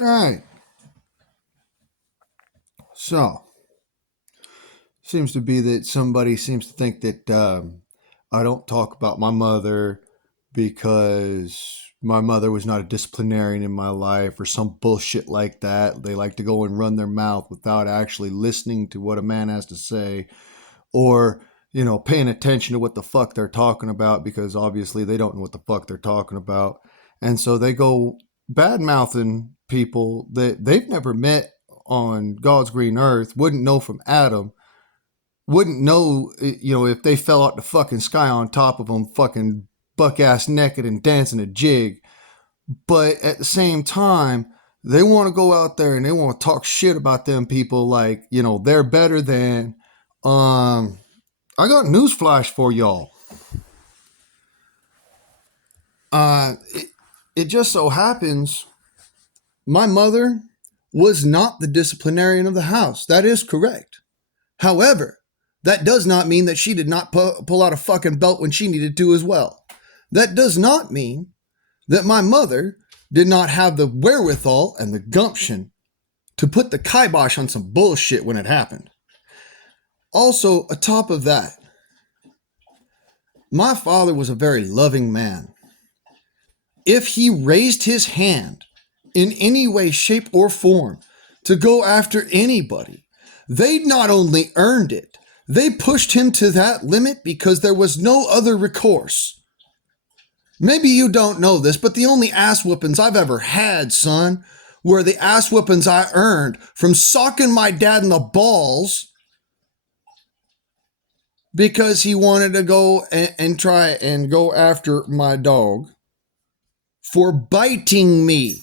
All right. So, seems to be that somebody seems to think that I don't talk about my mother because my mother was not a disciplinarian in my life or some bullshit like that. They like to go and run their mouth without actually listening to what a man has to say or, paying attention to what the fuck they're talking about because obviously they don't know what the fuck they're talking about. And so they go bad mouthing people that they've never met on God's green earth, wouldn't know from Adam, wouldn't know, if they fell out the fucking sky on top of them, fucking buck ass naked and dancing a jig. But at the same time, they want to go out there and they want to talk shit about them people like, they're better than. I got newsflash for y'all. It just so happens my mother was not the disciplinarian of the house. That is correct. However, that does not mean that she did not pull out a fucking belt when she needed to as well. That does not mean that my mother did not have the wherewithal and the gumption to put the kibosh on some bullshit when it happened. Also, atop of that, my father was a very loving man. If he raised his hand in any way, shape, or form to go after anybody, they not only earned it, they pushed him to that limit because there was no other recourse. Maybe you don't know this, but the only ass whoopings I've ever had, son, were the ass whoopings I earned from socking my dad in the balls because he wanted to go and try and go after my dog for biting me.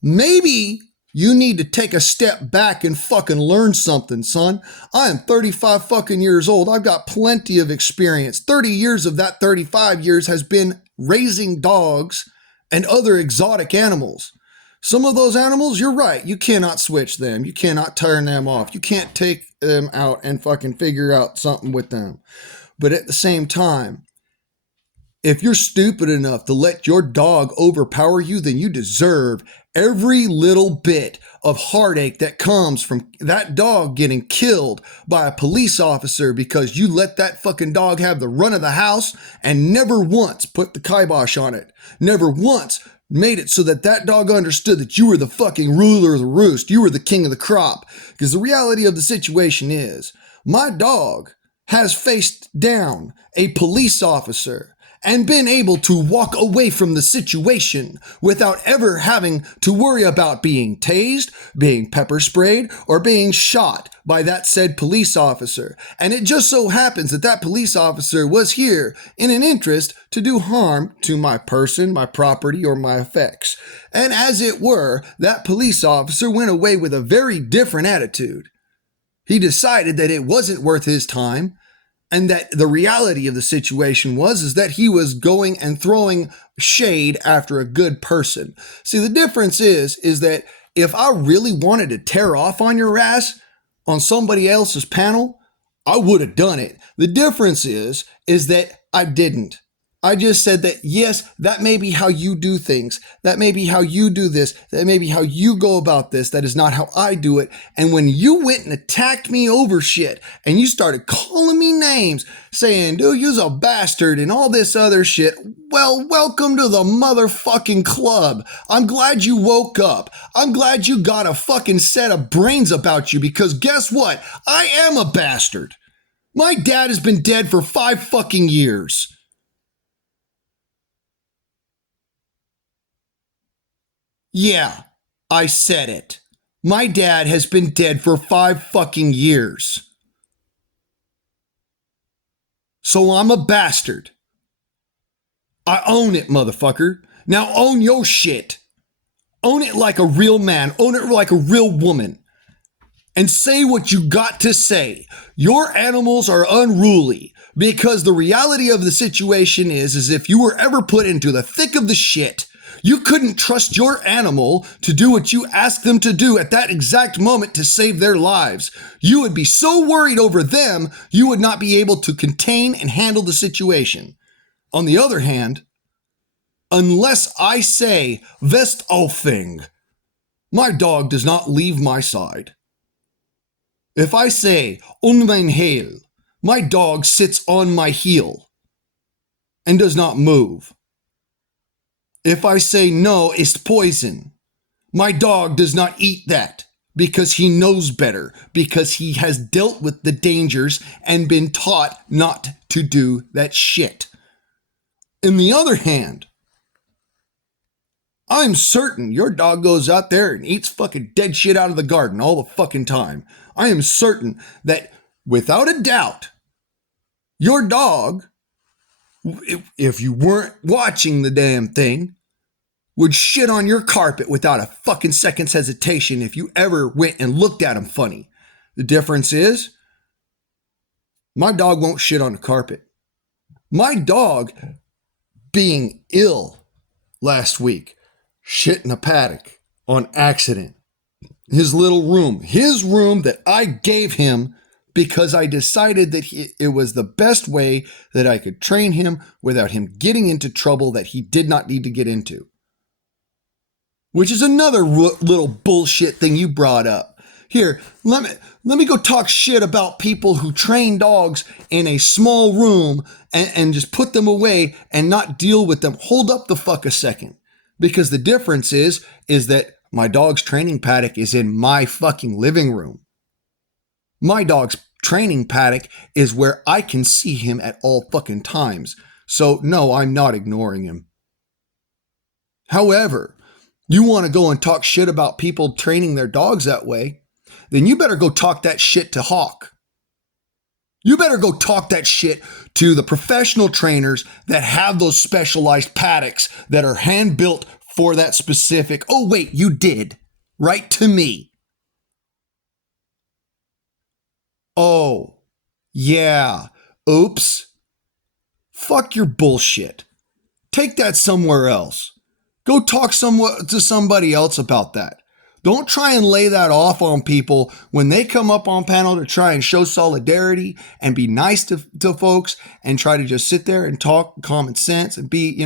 Maybe you need to take a step back and fucking learn something, son. I am 35 fucking years old. I've got plenty of experience. 30 years of that 35 years has been raising dogs and other exotic animals. Some of those animals, you're right. You cannot switch them. You cannot turn them off. You can't take them out and fucking figure out something with them. But at the same time, if you're stupid enough to let your dog overpower you, then you deserve every little bit of heartache that comes from that dog getting killed by a police officer because you let that fucking dog have the run of the house and never once put the kibosh on it. Never once made it so that that dog understood that you were the fucking ruler of the roost. You were the king of the crop. Because the reality of the situation is, my dog has faced down a police officer and been able to walk away from the situation without ever having to worry about being tased, being pepper sprayed, or being shot by that said police officer. And it just so happens that that police officer was here in an interest to do harm to my person, my property, or my effects. And as it were, that police officer went away with a very different attitude. He decided that it wasn't worth his time, and that the reality of the situation is that he was going and throwing shade after a good person. See, the difference is that if I really wanted to tear off on your ass on somebody else's panel, I would have done it. The difference is that I didn't. I just said that, yes, that may be how you do things. That may be how you do this. That may be how you go about this. That is not how I do it. And when you went and attacked me over shit and you started calling me names saying, dude, you're a bastard and all this other shit, well, welcome to the motherfucking club. I'm glad you woke up. I'm glad you got a fucking set of brains about you because guess what? I am a bastard. My dad has been dead for 5 fucking years. Yeah, I said it. My dad has been dead for 5 fucking years. So I'm a bastard. I own it, motherfucker. Now own your shit. Own it like a real man. Own it like a real woman. And say what you got to say. Your animals are unruly because the reality of the situation is if you were ever put into the thick of the shit, you couldn't trust your animal to do what you asked them to do at that exact moment to save their lives. You would be so worried over them, you would not be able to contain and handle the situation. On the other hand, unless I say Westaufing, My dog does not leave my side. If I say, "Un mein heel," my dog sits on my heel and does not move. If I say, "No, it's poison," my dog does not eat that because he knows better, because he has dealt with the dangers and been taught not to do that shit. On the other hand, I'm certain your dog goes out there and eats fucking dead shit out of the garden all the fucking time. I am certain that, without a doubt, your dog, if you weren't watching the damn thing, would shit on your carpet without a fucking second's hesitation if you ever went and looked at him funny. The difference is, my dog won't shit on the carpet. My dog, being ill last week, shit in a paddock on accident. His little room, his room that I gave him because I decided that it was the best way that I could train him without him getting into trouble that he did not need to get into. Which is another little bullshit thing you brought up. Here, let me go talk shit about people who train dogs in a small room and just put them away and not deal with them. Hold up the fuck a second. Because the difference is that my dog's training paddock is in my fucking living room. My dog's training paddock is where I can see him at all fucking times. So no, I'm not ignoring him. However, you want to go and talk shit about people training their dogs that way, then you better go talk that shit to Hawk. You better go talk that shit to the professional trainers that have those specialized paddocks that are hand-built for that specific, "Oh, wait, you did. Right to me." Oh, yeah. Oops. Fuck your bullshit. Take that somewhere else. Go talk to somebody else about that. Don't try and lay that off on people when they come up on panel to try and show solidarity and be nice to folks and try to just sit there and talk common sense and be,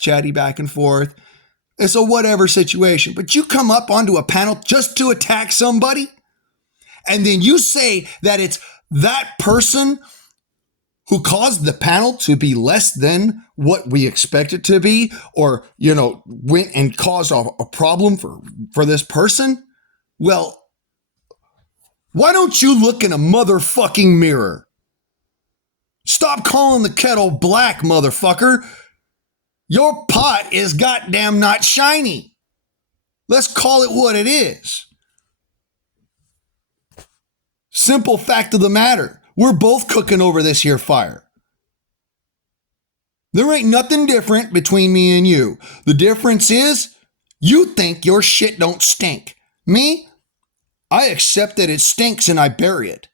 chatty back and forth. It's a whatever situation. But you come up onto a panel just to attack somebody, and then you say that it's that person who caused the panel to be less than what we expect it to be, or, went and caused a problem for this person. Well, why don't you look in a motherfucking mirror? Stop calling the kettle black, motherfucker. Your pot is goddamn not shiny. Let's call it what it is. Simple fact of the matter. We're both cooking over this here fire. There ain't nothing different between me and you. The difference is you think your shit don't stink. Me, I accept that it stinks and I bury it.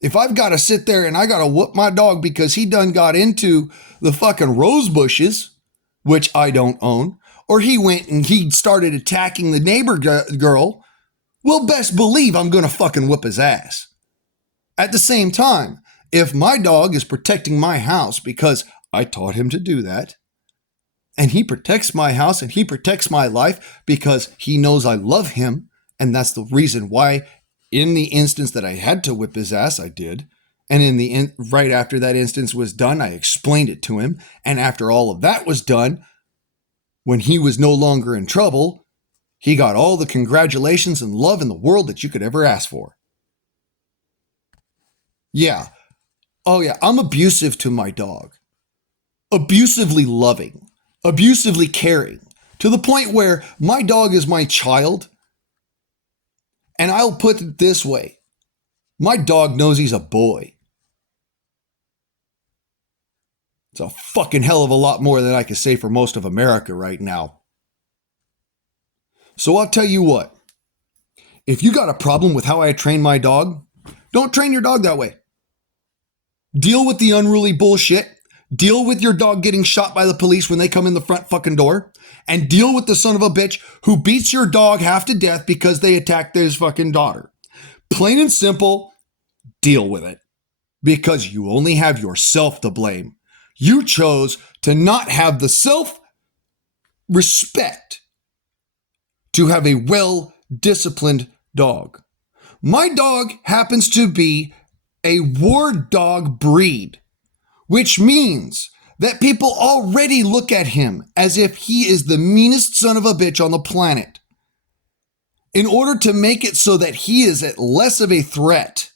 If I've got to sit there and I got to whoop my dog because he done got into the fucking rose bushes, which I don't own, or he went and he started attacking the neighbor girl, well, best believe I'm going to fucking whoop his ass. At the same time, if my dog is protecting my house because I taught him to do that, and he protects my house and he protects my life because he knows I love him, and that's the reason why in the instance that I had to whip his ass, I did. And right after that instance was done, I explained it to him. And after all of that was done, when he was no longer in trouble, he got all the congratulations and love in the world that you could ever ask for. Yeah. Oh yeah, I'm abusive to my dog. Abusively loving. Abusively caring. To the point where my dog is my child. And I'll put it this way. My dog knows he's a boy. It's a fucking hell of a lot more than I can say for most of America right now. So I'll tell you what. If you got a problem with how I train my dog, don't train your dog that way. Deal with the unruly bullshit. Deal with your dog getting shot by the police when they come in the front fucking door. And deal with the son of a bitch who beats your dog half to death because they attacked his fucking daughter. Plain and simple, deal with it. Because you only have yourself to blame. You chose to not have the self respect to have a well-disciplined dog. My dog happens to be a war dog breed, which means that people already look at him as if he is the meanest son of a bitch on the planet. In order to make it so that he is at less of a threat,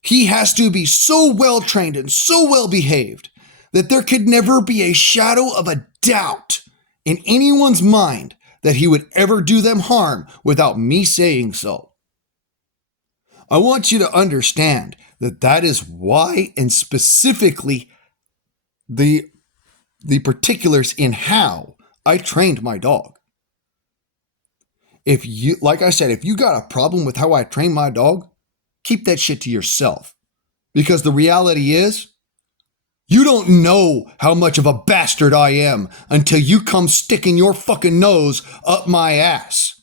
he has to be so well trained and so well behaved that there could never be a shadow of a doubt in anyone's mind that he would ever do them harm without me saying so. I want you to understand that that is why, and specifically the particulars in how I trained my dog. If you, like I said, if you got a problem with how I train my dog, keep that shit to yourself. Because the reality is, you don't know how much of a bastard I am until you come sticking your fucking nose up my ass.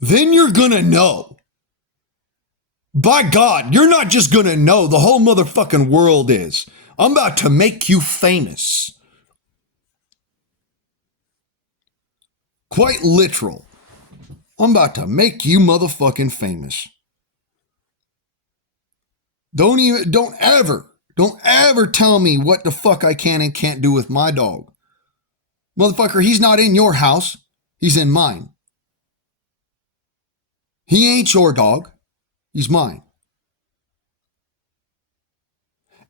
Then you're gonna know. By God, you're not just gonna know, the whole motherfucking world is. I'm about to make you famous. Quite literal. I'm about to make you motherfucking famous. Don't ever tell me what the fuck I can and can't do with my dog. Motherfucker, he's not in your house. He's in mine. He ain't your dog. He's mine.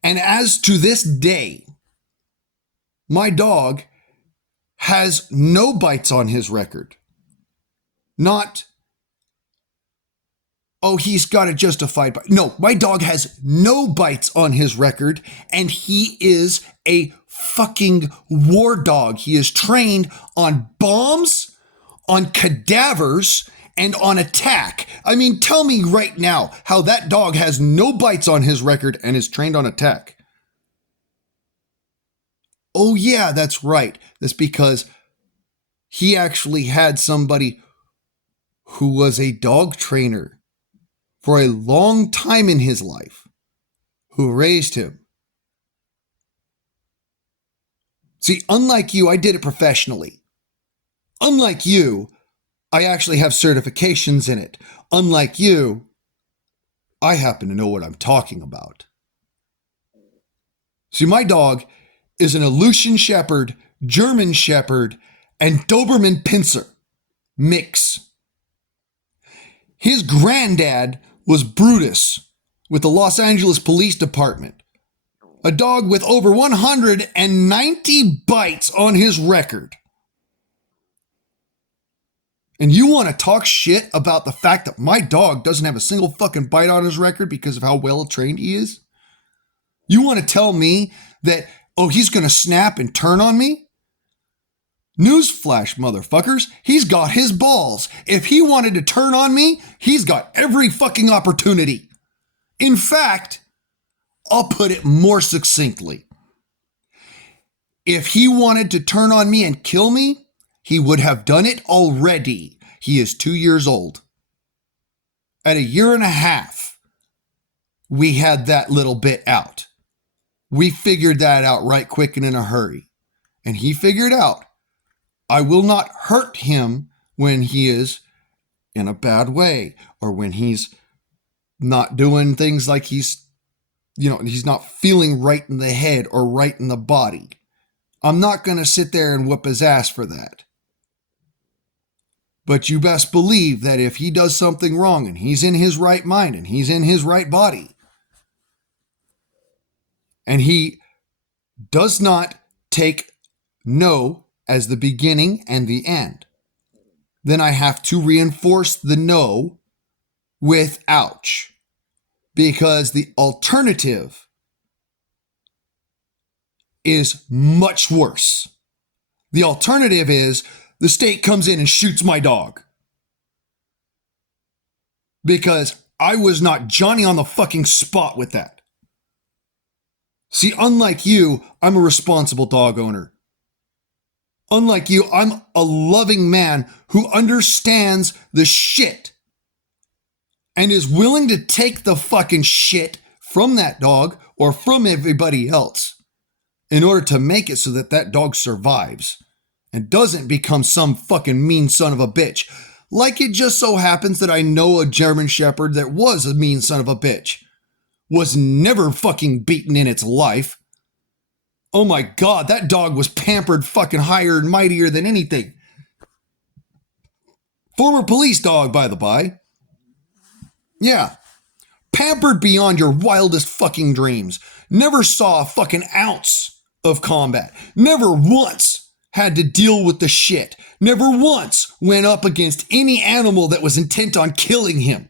And as to this day, my dog has no bites on his record. Not, oh, he's got a justified bite. No, my dog has no bites on his record, and he is a fucking war dog. He is trained on bombs, on cadavers, and on attack. I mean, tell me right now how that dog has no bites on his record and is trained on attack. Oh yeah, that's right. That's because he actually had somebody who was a dog trainer for a long time in his life, who raised him. See, unlike you, I did it professionally. Unlike you, I actually have certifications in it. Unlike you, I happen to know what I'm talking about. See, my dog is an Aleutian Shepherd, German Shepherd, and Doberman Pinscher mix. His granddad was Brutus with the Los Angeles Police Department, a dog with over 190 bites on his record. And you want to talk shit about the fact that my dog doesn't have a single fucking bite on his record because of how well trained he is? You want to tell me that, oh, he's going to snap and turn on me? Newsflash, motherfuckers, he's got his balls. If he wanted to turn on me, he's got every fucking opportunity. In fact, I'll put it more succinctly. If he wanted to turn on me and kill me, he would have done it already. He is 2 years old. At 1.5 years, we had that little bit out. We figured that out right quick and in a hurry. And he figured out, I will not hurt him when he is in a bad way or when he's not doing things like he's not feeling right in the head or right in the body. I'm not going to sit there and whoop his ass for that. But you best believe that if he does something wrong and he's in his right mind and he's in his right body and he does not take no as the beginning and the end, then I have to reinforce the no with ouch, because the alternative is much worse. The alternative is the state comes in and shoots my dog because I was not Johnny on the fucking spot with that. See, unlike you, I'm a responsible dog owner. Unlike you, I'm a loving man who understands the shit and is willing to take the fucking shit from that dog or from everybody else in order to make it so that that dog survives and doesn't become some fucking mean son of a bitch. Like it just so happens that I know a German Shepherd that was a mean son of a bitch. Was never fucking beaten in its life. Oh my God, that dog was pampered fucking higher and mightier than anything. Former police dog, by the by. Yeah. Pampered beyond your wildest fucking dreams. Never saw a fucking ounce of combat. Never once had to deal with the shit. Never once went up against any animal that was intent on killing him.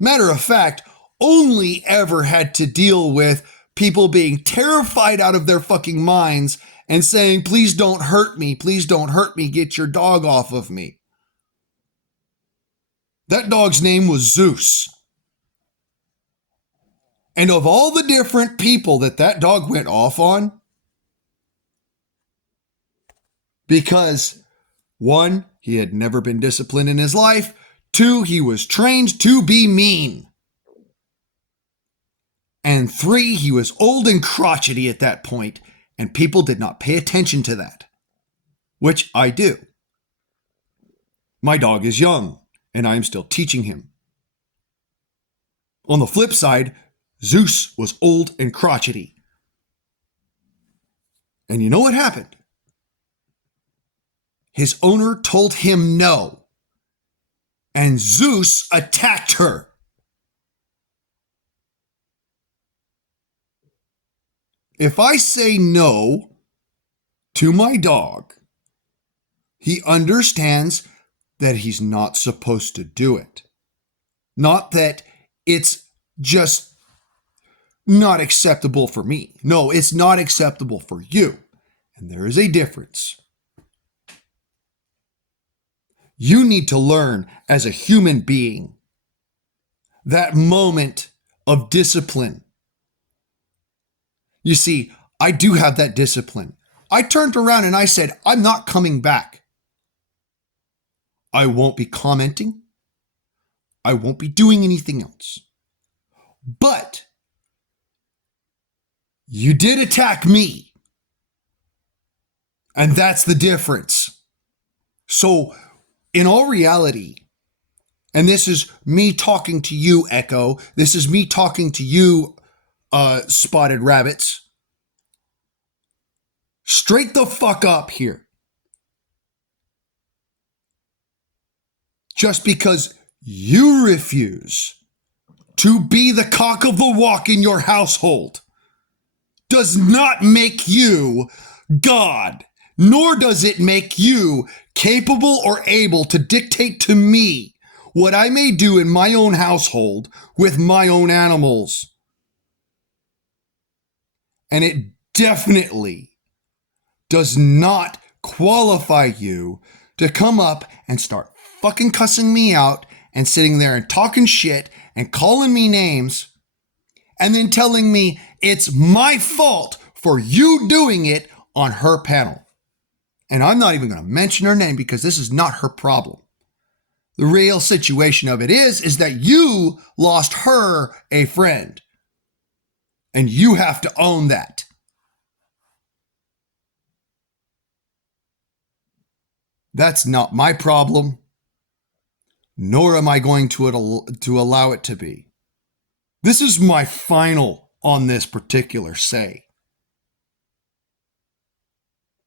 Matter of fact, only ever had to deal with people being terrified out of their fucking minds and saying, please don't hurt me, get your dog off of me. That dog's name was Zeus. And of all the different people that dog went off on, because 1, he had never been disciplined in his life, 2, he was trained to be mean. And 3, he was old and crotchety at that point, and people did not pay attention to that, which I do. My dog is young, and I am still teaching him. On the flip side, Zeus was old and crotchety. And you know what happened? His owner told him no, and Zeus attacked her. If I say no to my dog, he understands that he's not supposed to do it. Not that it's just not acceptable for me. No, it's not acceptable for you. And there is a difference. You need to learn as a human being that moment of discipline. You see, I do have that discipline. I turned around and I said, I'm not coming back. I won't be commenting. I won't be doing anything else. But you did attack me. And that's the difference. So, in all reality, and this is me talking to you, Echo. This is me talking to you, spotted rabbits. Straight the fuck up here. Just because you refuse to be the cock of the walk in your household does not make you God, nor does it make you capable or able to dictate to me what I may do in my own household with my own animals. And it definitely does not qualify you to come up and start fucking cussing me out and sitting there and talking shit and calling me names and then telling me it's my fault for you doing it on her panel. And I'm not even going to mention her name because this is not her problem. The real situation of it is that you lost her a friend. And you have to own that. That's not my problem, nor am I going to allow it to be. This is my final on this particular say.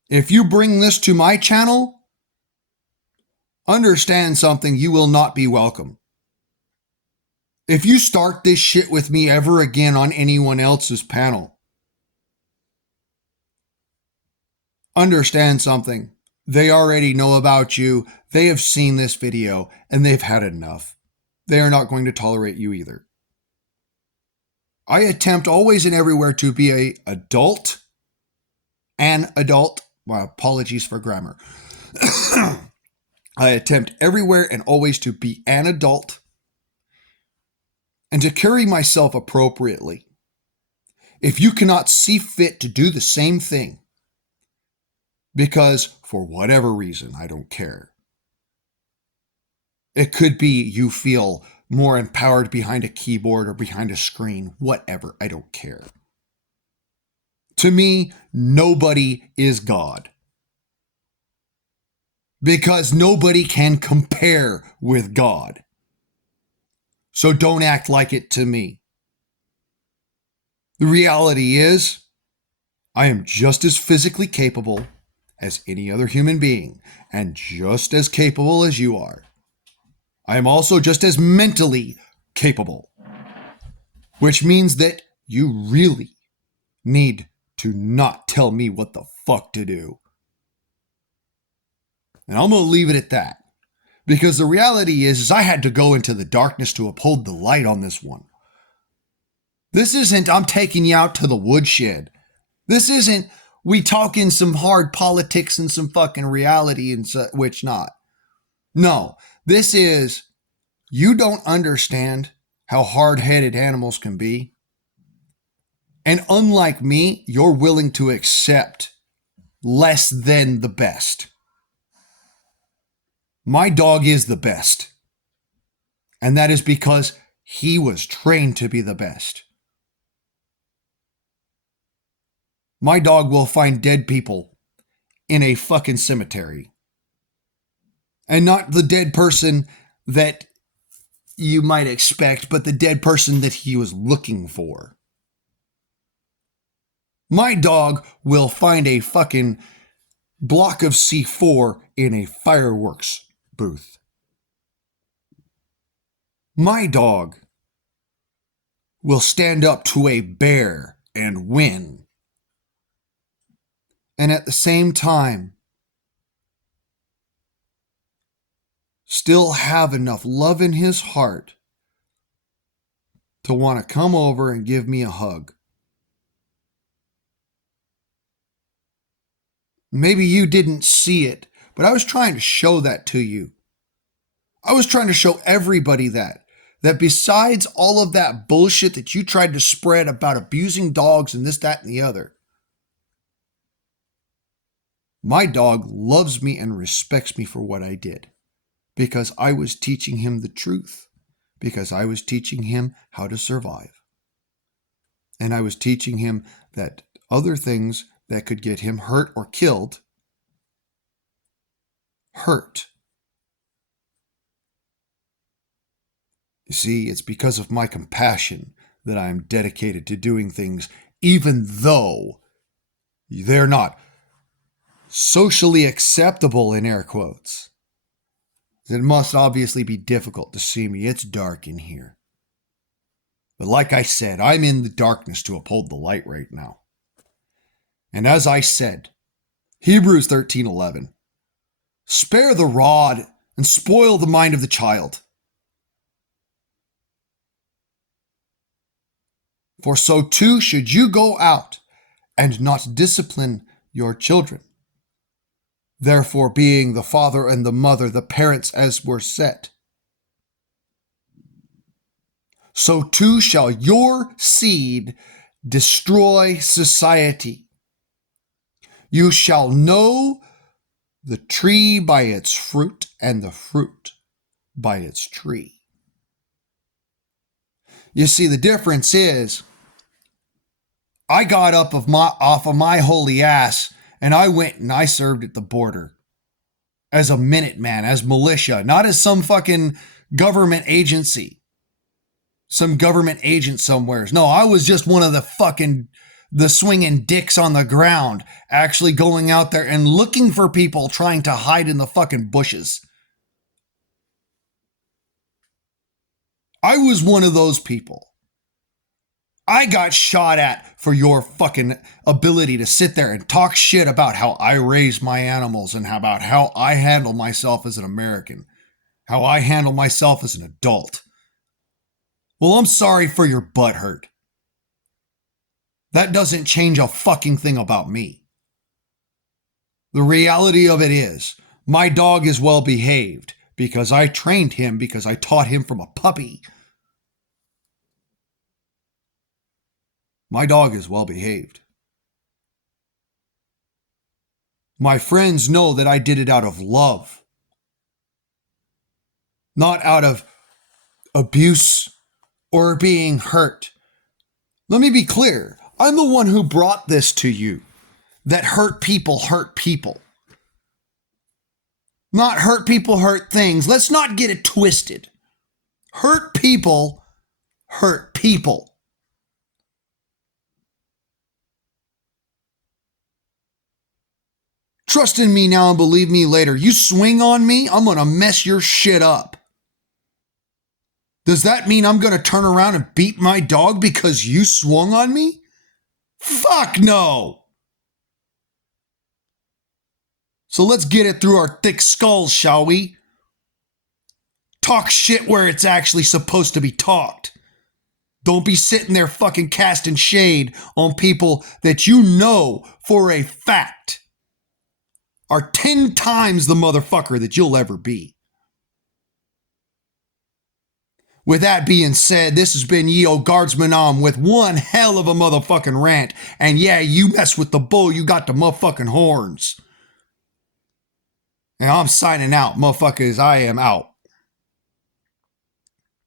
If you bring this to my channel, understand something, you will not be welcome. If you start this shit with me ever again on anyone else's panel, understand something. They already know about you. They have seen this video and they've had enough. They are not going to tolerate you either. I attempt always and everywhere to be an adult. My apologies for grammar. I attempt everywhere and always to be an adult and to carry myself appropriately. If you cannot see fit to do the same thing, because for whatever reason, I don't care. It could be you feel more empowered behind a keyboard or behind a screen, whatever, I don't care. To me, nobody is God. because nobody can compare with God. So don't act like it to me. The reality is, I am just as physically capable as any other human being, and just as capable as you are. I am also just as mentally capable, which means that you really need to not tell me what the fuck to do. And I'm going to leave it at that. Because the reality is I had to go into the darkness to uphold the light on this one. This isn't, I'm taking you out to the woodshed. This isn't, we talking some hard politics and some fucking reality and which not. No, this is, you don't understand how hard-headed animals can be. And unlike me, you're willing to accept less than the best. My dog is the best. And that is because he was trained to be the best. My dog will find dead people in a fucking cemetery. And not the dead person that you might expect, but the dead person that he was looking for. My dog will find a fucking block of C4 in a fireworks booth. My dog will stand up to a bear and win. And at the same time, still have enough love in his heart to want to come over and give me a hug. Maybe you didn't see it, but I was trying to show that to you. I was trying to show everybody that besides all of that bullshit that you tried to spread about abusing dogs and this, that, and the other, my dog loves me and respects me for what I did because I was teaching him the truth, because I was teaching him how to survive. And I was teaching him that other things that could get him hurt or killed hurt. You see, it's because of my compassion that I am dedicated to doing things even though they're not socially acceptable, in air quotes. It must obviously be difficult to see me. It's dark in here. But like I said, I'm in the darkness to uphold the light right now. And as I said, Hebrews 13:11, spare the rod and spoil the mind of the child. For so too should you go out and not discipline your children. Therefore, being the father and the mother, the parents as were set, so too shall your seed destroy society. You shall know the tree by its fruit and the fruit by its tree. You see, the difference is I got up off of my holy ass and I went and I served at the border as a Minuteman, as militia, not as some fucking government agency, some government agent somewhere. No, I was just one of the swinging dicks on the ground, actually going out there and looking for people trying to hide in the fucking bushes. I was one of those people. I got shot at for your fucking ability to sit there and talk shit about how I raise my animals and about how I handle myself as an American, how I handle myself as an adult. Well, I'm sorry for your butt hurt. That doesn't change a fucking thing about me. The reality of it is, my dog is well behaved because I trained him, because I taught him from a puppy. My dog is well behaved. My friends know that I did it out of love, not out of abuse or being hurt. Let me be clear. I'm the one who brought this to you, that hurt people hurt people. Not hurt people, hurt things. Let's not get it twisted. Hurt people, hurt people. Trust in me now and believe me later. You swing on me, I'm going to mess your shit up. Does that mean I'm going to turn around and beat my dog because you swung on me? Fuck no. So let's get it through our thick skulls, shall we? Talk shit where it's actually supposed to be talked. Don't be sitting there fucking casting shade on people that you know for a fact are 10 times the motherfucker that you'll ever be. With that being said, this has been Yo Guardsmanom with one hell of a motherfucking rant. And yeah, you mess with the bull, you got the motherfucking horns. And I'm signing out, motherfuckers. I am out.